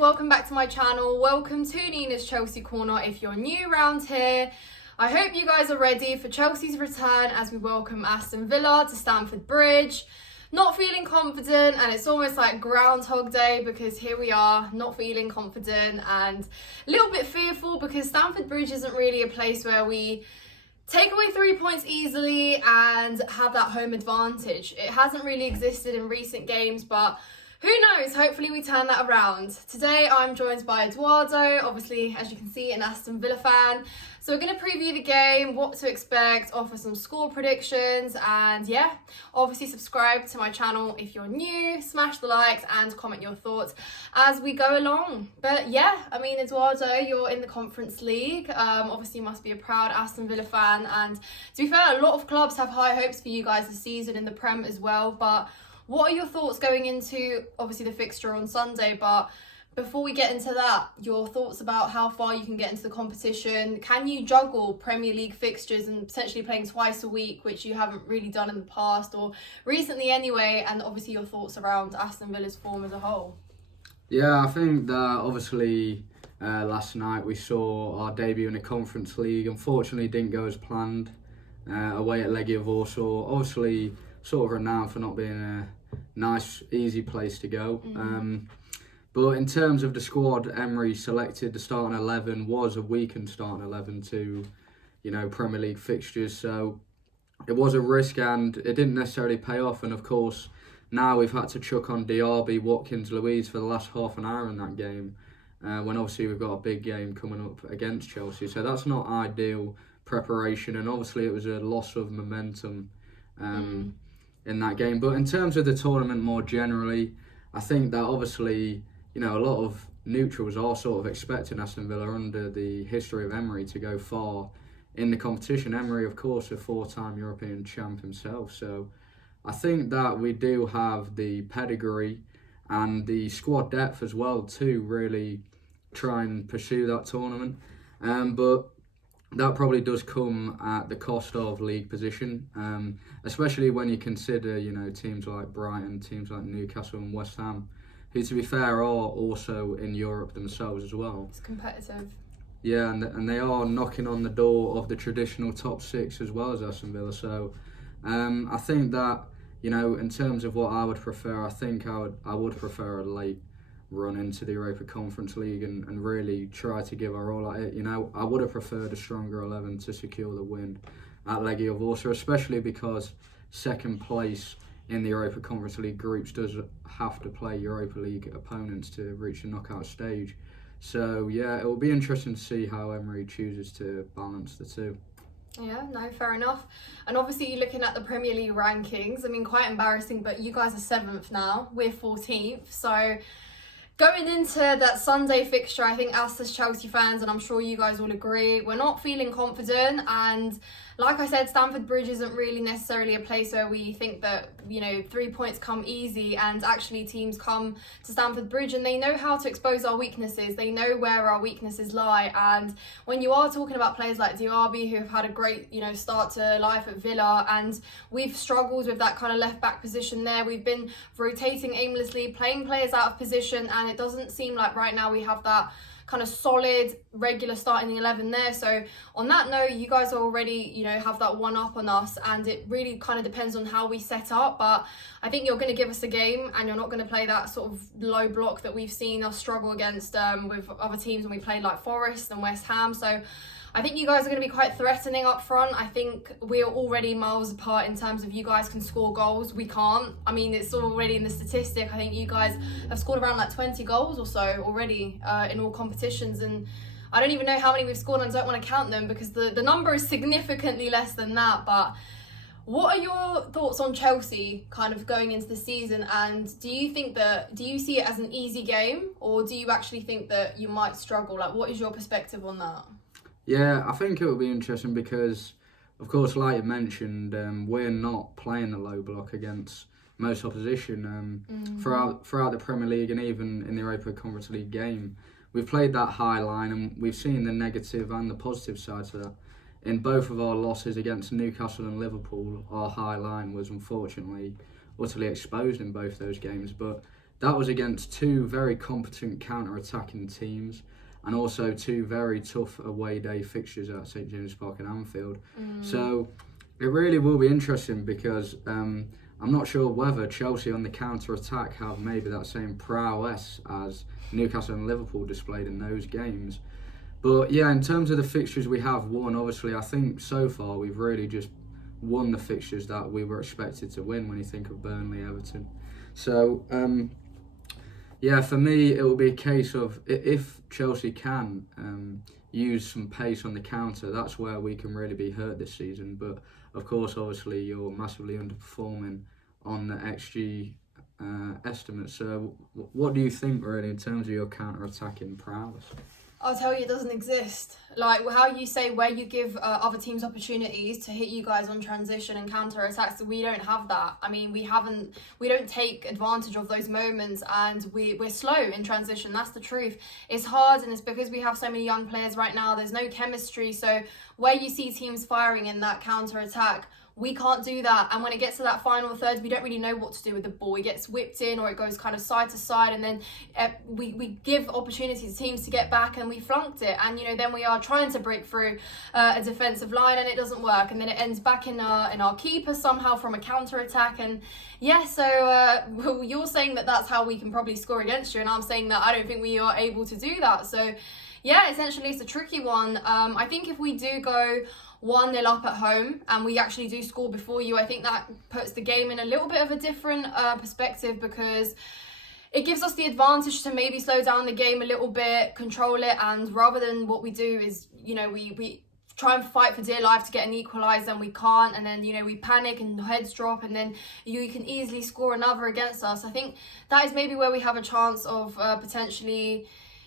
welcome back to my channel. Welcome to Nina's Chelsea Corner if you're new around here. I hope you guys are ready for Chelsea's return as we welcome Aston Villa to Stamford Bridge. Not feeling confident, and it's almost like Groundhog Day because here we are, not feeling confident and a little bit fearful because Stamford Bridge isn't really a place where we take away 3 points easily and have that home advantage. It hasn't really existed in recent games, but who knows, hopefully we turn that around. Today I'm joined by Eduardo, obviously as you can see an Aston Villa fan. So we're going to preview the game, what to expect, offer some score predictions, and yeah, obviously subscribe to my channel if you're new, smash the likes and comment your thoughts as we go along. But yeah, I mean, Eduardo, you're in the Conference League, obviously you must be a proud Aston Villa fan, and to be fair, a lot of clubs have high hopes for you guys this season in the Prem as well, but what are your thoughts going into, obviously, the fixture on Sunday? But before we get into that, your thoughts about how far you can get into the competition. Can you juggle Premier League fixtures and potentially playing twice a week, which you haven't really done in the past or recently anyway? And obviously your thoughts around Aston Villa's form as a whole. Yeah, I think that obviously last night we saw our debut in the Conference League. Unfortunately, didn't go as planned away at Legia Warsaw. Obviously, sort of renowned for not being a nice, easy place to go. But in terms of the squad, Emery selected the starting 11 was a weakened starting 11 to, Premier League fixtures. So it was a risk and it didn't necessarily pay off. And of course, now we've had to chuck on Diaby, Watkins, Louise for the last half an hour in that game. When obviously we've got a big game coming up against Chelsea. So that's not ideal preparation. And obviously it was a loss of momentum in that game. But in terms of the tournament more generally, I think that obviously, a lot of neutrals are sort of expecting Aston Villa under the history of Emery to go far in the competition. Emery, of course, a four-time European champ himself. So I think that we do have the pedigree and the squad depth as well to really try and pursue that tournament. But that probably does come at the cost of league position, especially when you consider, teams like Brighton, teams like Newcastle and West Ham, who, to be fair, are also in Europe themselves as well. It's competitive. Yeah, and they are knocking on the door of the traditional top six as well as Aston Villa. So I think that, in terms of what I would prefer, I would prefer a late run into the Europa Conference League and really try to give our all at it. I would have preferred a stronger 11 to secure the win at Legia Warsaw, especially because second place in the Europa Conference League groups does have to play Europa League opponents to reach the knockout stage. So yeah, it will be interesting to see how Emery chooses to balance the two. Yeah, no, fair enough. And obviously you're looking at the Premier League rankings. I mean, quite embarrassing, but you guys are 7th now. We're 14th. So going into that Sunday fixture, I think us as Chelsea fans, and I'm sure you guys will agree, we're not feeling confident. And like I said, Stamford Bridge isn't really necessarily a place where we think that, 3 points come easy, and actually teams come to Stamford Bridge and they know how to expose our weaknesses. They know where our weaknesses lie. And when you are talking about players like Diaby, who have had a great, start to life at Villa, and we've struggled with that kind of left back position there. We've been rotating aimlessly, playing players out of position, and it doesn't seem like right now we have that kind of solid regular starting 11 there. So on that note, you guys are already have that one up on us, and it really kind of depends on how we set up. But I think you're going to give us a game, and you're not going to play that sort of low block that we've seen us struggle against with other teams when we played like Forest and West Ham. So I think you guys are going to be quite threatening up front. I think we're already miles apart in terms of you guys can score goals. We can't. I mean, it's already in the statistic. I think you guys have scored around like 20 goals or so already in all competitions. And I don't even know how many we've scored, and I don't want to count them because the number is significantly less than that. But what are your thoughts on Chelsea kind of going into the season? And do you see it as an easy game, or do you actually think that you might struggle? Like, what is your perspective on that? Yeah, I think it will be interesting because, of course, like you mentioned, we're not playing the low block against most opposition throughout the Premier League and even in the Europa Conference League game. We've played that high line and we've seen the negative and the positive sides of that. In both of our losses against Newcastle and Liverpool, our high line was unfortunately utterly exposed in both those games. But that was against two very competent counter-attacking teams, and also two very tough away day fixtures at St James's Park and Anfield. So it really will be interesting, because I'm not sure whether Chelsea on the counter-attack have maybe that same prowess as Newcastle and Liverpool displayed in those games. But yeah, in terms of the fixtures we have won, obviously I think so far we've really just won the fixtures that we were expected to win when you think of Burnley, Everton. So yeah, for me it will be a case of, if Chelsea can use some pace on the counter, that's where we can really be hurt this season. But of course, obviously you're massively underperforming on the XG estimates. So what do you think really in terms of your counter-attacking prowess? I'll tell you, it doesn't exist. Like how you say, where you give other teams opportunities to hit you guys on transition and counter attacks, we don't have that. I mean, we don't take advantage of those moments, and we're slow in transition. That's the truth. It's hard, and it's because we have so many young players right now. There's no chemistry. So where you see teams firing in that counter attack, we can't do that. And when it gets to that final third, we don't really know what to do with the ball. It gets whipped in, or it goes kind of side to side, and then we give opportunities to teams to get back, and we flunked it. And then we are trying to break through a defensive line, and it doesn't work, and then it ends back in our keeper somehow from a counter attack. And yeah, so you're saying that that's how we can probably score against you, and I'm saying that I don't think we are able to do that. So yeah, essentially it's a tricky one. I think if we do go 1-0 up at home and we actually do score before you, I think that puts the game in a little bit of a different perspective, because it gives us the advantage to maybe slow down the game a little bit, control it, and rather than what we do is, we try and fight for dear life to get an equaliser, and we can't, and then we panic and heads drop, and then you can easily score another against us. I think that is maybe where we have a chance of potentially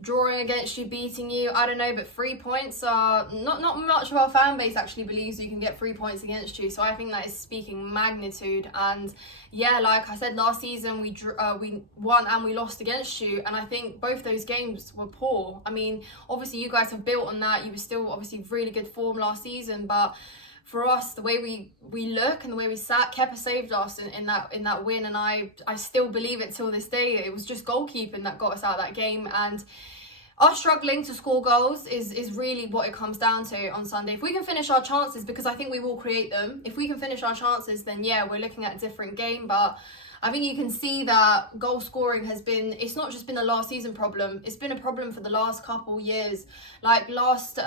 drawing against you, beating you. I don't know, but 3 points are not much of our fan base actually believes you can get 3 points against you. So I think that is speaking magnitude. And yeah, like I said, last season we won and we lost against you, and I think both those games were poor. I mean, obviously you guys have built on that. You were still obviously really good form last season, but for us, the way we look and the way we sat, Kepa saved us in that win, and I still believe it till this day. It was just goalkeeping that got us out of that game, and us struggling to score goals is really what it comes down to on Sunday. If we can finish our chances, because I think we will create them, if we can finish our chances, then yeah, we're looking at a different game. But I think you can see that goal scoring it's not just been a last season problem, it's been a problem for the last couple years. Like last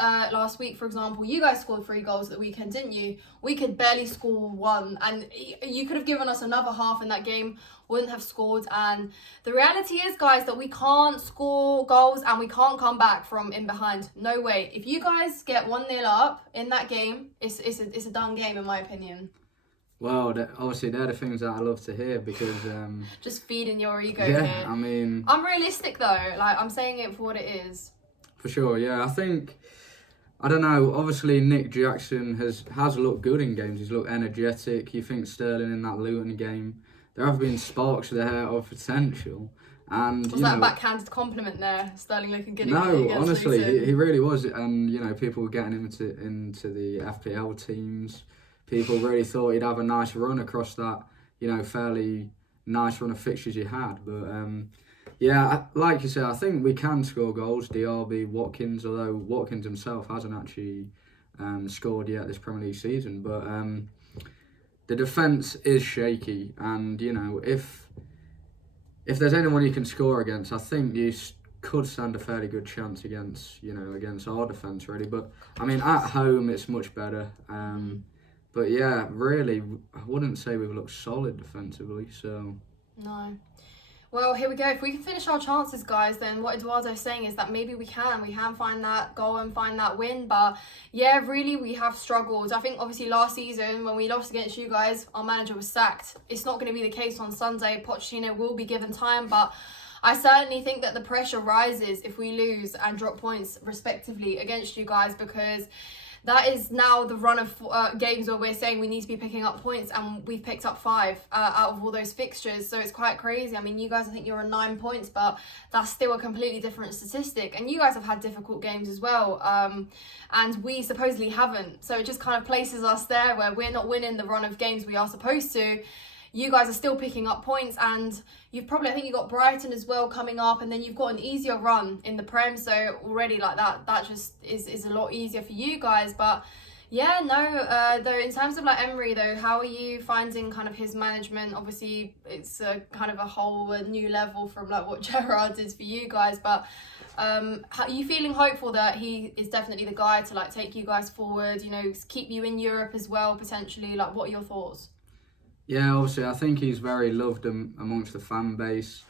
week, for example, you guys scored 3 goals at the weekend, didn't you? We could barely score 1, and you could have given us another half in that game, wouldn't have scored. And the reality is, guys, that we can't score goals and we can't come back from in behind. No way. If you guys get 1-0 up in that game, it's a done game in my opinion. Well, obviously they're the things that I love to hear, because just feeding your ego. Yeah, here. I mean, I'm realistic though. Like, I'm saying it for what it is. For sure, yeah. I think, I don't know, obviously Nick Jackson has looked good in games. He's looked energetic. You think Sterling in that Luton game, there have been sparks there of potential. And was that a backhanded compliment there? Sterling looking good. No, honestly, he really was. And people were getting him into the FPL teams. People really thought he'd have a nice run across that, fairly nice run of fixtures he had. But yeah, like you said, I think we can score goals. Diaby, Watkins, although Watkins himself hasn't actually scored yet this Premier League season. But the defence is shaky, and if there's anyone you can score against, I think you could stand a fairly good chance against our defence really. But I mean, at home it's much better. But yeah, really, I wouldn't say we've looked solid defensively. So no. Well, here we go. If we can finish our chances, guys, then what Eduardo's saying is that maybe we can find that goal and find that win. But yeah, really, we have struggled. I think obviously last season when we lost against you guys, our manager was sacked. It's not going to be the case on Sunday. Pochettino will be given time, but I certainly think that the pressure rises if we lose and drop points respectively against you guys, because that is now the run of games where we're saying we need to be picking up points, and we've picked up 5 out of all those fixtures. So it's quite crazy. I mean, you guys, I think you're on 9 points, but that's still a completely different statistic. And you guys have had difficult games as well, and we supposedly haven't. So it just kind of places us there where we're not winning the run of games we are supposed to. you guys are still picking up points, and you've probably, I think you got Brighton as well coming up, and then you've got an easier run in the Prem, so already like that just is a lot easier for you guys. But yeah, no, though in terms of like Emery though, how are you finding kind of his management? Obviously it's a kind of a whole new level from like what Gerrard did for you guys, but how are you feeling hopeful that he is definitely the guy to like take you guys forward, you know, keep you in Europe as well potentially? Like, what are your thoughts? Yeah, obviously I think he's very loved amongst the fan base.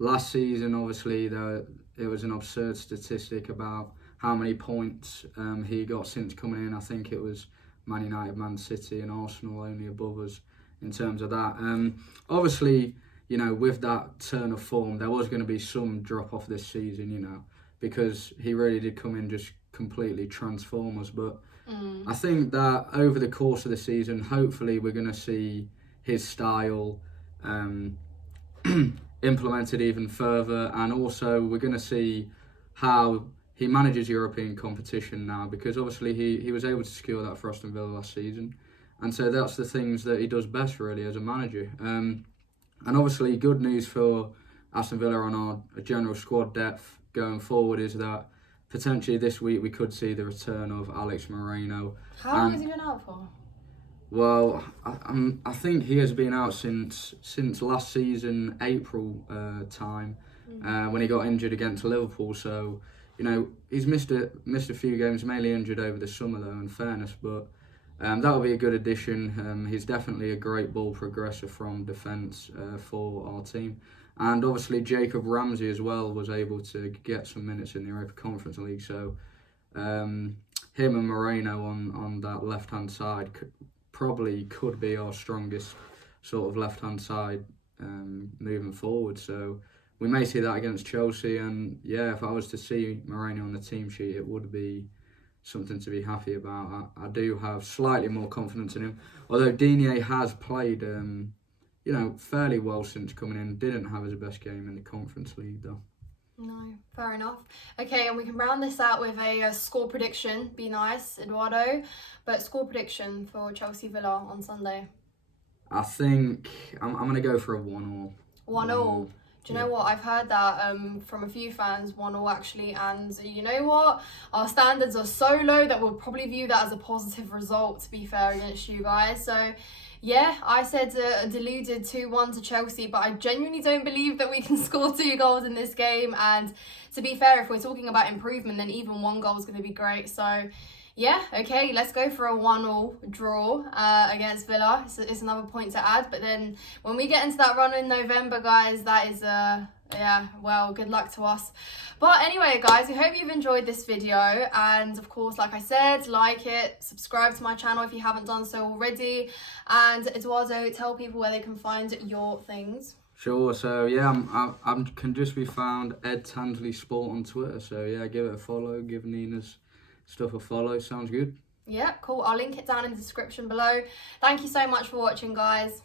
Last season, obviously, it was an absurd statistic about how many points he got since coming in. I think it was Man United, Man City and Arsenal only above us in terms of that. Obviously, you know, with that turn of form, there was going to be some drop off this season, you know, because he really did come in just completely transform us. But I think that over the course of the season, hopefully we're going to see his style implemented even further, and also we're going to see how he manages European competition now, because obviously he was able to secure that for Aston Villa last season, and so that's the things that he does best really as a manager. And obviously good news for Aston Villa on our general squad depth going forward is that potentially this week we could see the return of Alex Moreno. How long has he been out for? Well, I think he has been out since last season, April time, when he got injured against Liverpool. So, you know, he's missed a few games, mainly injured over the summer though, in fairness. But that'll be a good addition. He's definitely a great ball progressor from defence for our team. And obviously Jacob Ramsey as well was able to get some minutes in the Europa Conference League. So him and Moreno on that left-hand side probably could be our strongest sort of left-hand side moving forward. So we may see that against Chelsea, and yeah, if I was to see Moreno on the team sheet, it would be something to be happy about. I do have slightly more confidence in him, although Digne has played you know, fairly well since coming in. Didn't have his best game in the Conference League though. No, fair enough. Okay, and we can round this out with a score prediction. Be nice, Eduardo. But score prediction for Chelsea Villa on Sunday. I think I'm going to go for a 1-1. 1-1. Do you know what? I've heard that from a few fans, 1-1 actually. And you know what? Our standards are so low that we'll probably view that as a positive result, to be fair, against you guys. So yeah, I said a deluded 2-1 to Chelsea, but I genuinely don't believe that we can score 2 goals in this game. And to be fair, if we're talking about improvement, then even 1 goal is going to be great. So yeah, okay, let's go for a 1-1 draw against Villa. It's another point to add. But then when we get into that run in November, guys, that is yeah, well, good luck to us. But anyway, guys, I hope you've enjoyed this video. And of course, like I said, like it, subscribe to my channel if you haven't done so already. And Eduardo, tell people where they can find your things. Sure, so yeah, I can just be found Ed Tansley Sport on Twitter. So yeah, give it a follow, give Nina's stuff a follow. Sounds good. Yeah, cool. I'll link it down in the description below. Thank you so much for watching, guys.